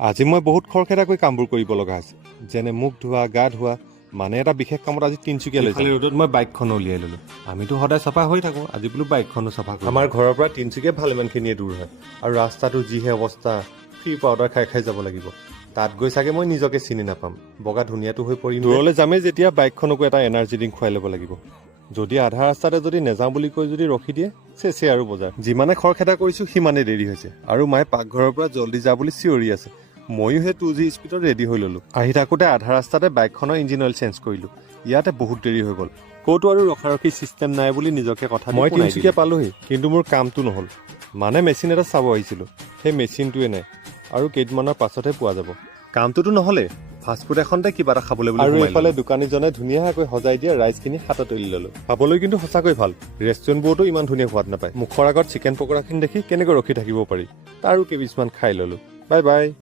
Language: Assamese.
আজি মই বহুত খৰখেদাকৈ কামবোৰ কৰিব লগা হৈছে, যেনে মুখ ধোৱা, গা ধোৱা, মানে এটা বিশেষ কামত আজি তিনিচুকীয়ালৈ যাম। ৰ'দত মই বাইকখন উলিয়াই ল'লোঁ। আমিতো সদায় চাফা হৈ থাকোঁ, আজি বোলো বাইকখনো চাফা কৰোঁ। আমাৰ ঘৰৰ পৰা তিনিচুকীয়া ভালেমানখিনিয়ে দূৰ হয়, আৰু ৰাস্তাটো যিহে অৱস্থা, ফ্ৰী পাউডাৰ খাই খাই যাব লাগিব। তাত গৈ চাগে মই নিজকে চিনি নাপাম, বগা ধুনীয়াটো হৈ পৰিম। দূৰলৈ যামেই যেতিয়া বাইকখনকো এটা এনাৰ্জি ড্ৰিংক খুৱাই ল'ব লাগিব। যদি আধা ৰাস্তাতে যদি নেযাওঁ বুলি কৈ যদি ৰখি দিয়ে, চেচে আৰু বজাৰ। যিমানে খৰখেদা কৰিছোঁ সিমানেই দেৰি হৈছে, আৰু মায়ে পাকঘৰৰ পৰা জল্দি যা বুলি চিঞৰি আছে। ময়ো সেই 2G স্পীডত ৰেডি হৈ ল'লোঁ। আহি থাকোঁতে আধা ৰাস্তাতে বাইকখনৰ ইঞ্জিন অইল চেঞ্জ কৰিলোঁ। ইয়াতে বহুত দেৰি হৈ গ'ল। ক'তো আৰু ৰখাৰখি চিষ্টেম নাই বুলি নিজকে কথা মই তিনিচুকীয়া পালোহি, কিন্তু মোৰ কামটো নহ'ল। মানে মেচিন এটা চাব আহিছিলোঁ, সেই মেচিনটোৱে নাই, আৰু কেইদিনমানৰ পাছতহে পোৱা যাব। কামটোতো নহ'লে ফাষ্টফুড এখনতে কিবা এটা খাবলৈ বুলি। আৰু এইফালে দোকানীজনে ধুনীয়াকৈ সজাই দিয়া ৰাইচখিনি হাতত তুলি ল'লোঁ। খাবলৈ কিন্তু সঁচাকৈ ভাল। ৰেষ্টুৰেণ্টবোৰতো ইমান ধুনীয়া সোৱাদ নাপায়। মুখৰ আগত চিকেন পকৰাখিনি দেখি কেনেকৈ ৰখি থাকিব পাৰি, তাৰো কেইপিচমান খাই ল'লোঁ। Bye bye.